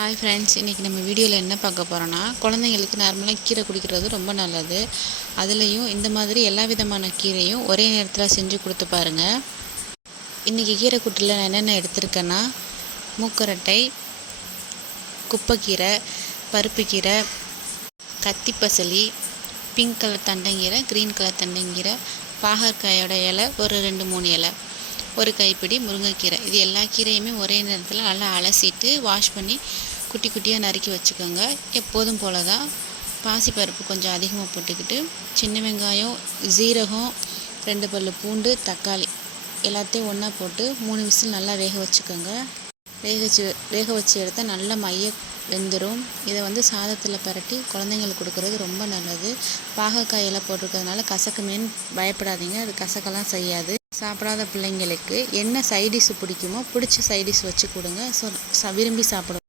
Hi friends, இன்றைக்கி நம்ம வீடியோவில் என்ன பார்க்க போகிறோன்னா, குழந்தைங்களுக்கு நார்மலாக கீரை குடிக்கிறது ரொம்ப நல்லது. அதுலேயும் இந்த மாதிரி எல்லா விதமான கீரையும் ஒரே நேரத்தில் செஞ்சு கொடுத்து பாருங்கள். இன்றைக்கி கீரை கூட்டில் நான் என்னென்ன எடுத்திருக்கேன்னா, மூக்கரட்டை, குப்பைக்கீரை, பருப்புக்கீரை, கத்திப்பசலி, பிங்க் கலர் தண்டங்கீரை, க்ரீன் கலர் தண்டங்கீரை, பாகற்காயோட இலை ஒரு 2-3 இலை, ஒரு கைப்பிடி முருங்கைக்கீரை. இது எல்லா கீரையுமே ஒரே நேரத்தில் நல்லா அலசிட்டு வாஷ் பண்ணி குட்டி குட்டியாக நறுக்கி வச்சுக்கோங்க. எப்போதும் போல தான் பாசிப்பருப்பு கொஞ்சம் அதிகமாக போட்டுக்கிட்டு, சின்ன வெங்காயம், ஜீரகம், 2 பல் பூண்டு, தக்காளி எல்லாத்தையும் ஒன்றா போட்டு 3 விசில் நல்லா வேக வச்சுக்கோங்க. வேக வச்சு எடுத்தால் நல்லா வெந்துடும். இதை சாதத்தில் பரட்டி குழந்தைங்களுக்கு கொடுக்குறது ரொம்ப நல்லது. பாகக்காயெல்லாம் போட்டிருக்கிறதுனால கசக்குமேன்னு பயப்படாதீங்க, அது கசக்கெல்லாம் செய்யாது. சாப்பிடாத பிள்ளைங்களுக்கு என்ன சைடிஷ் பிடிக்குமோ பிடிச்ச சைடிஷ் வச்சு கொடுங்க. விரும்பி சாப்பிடுவோம்.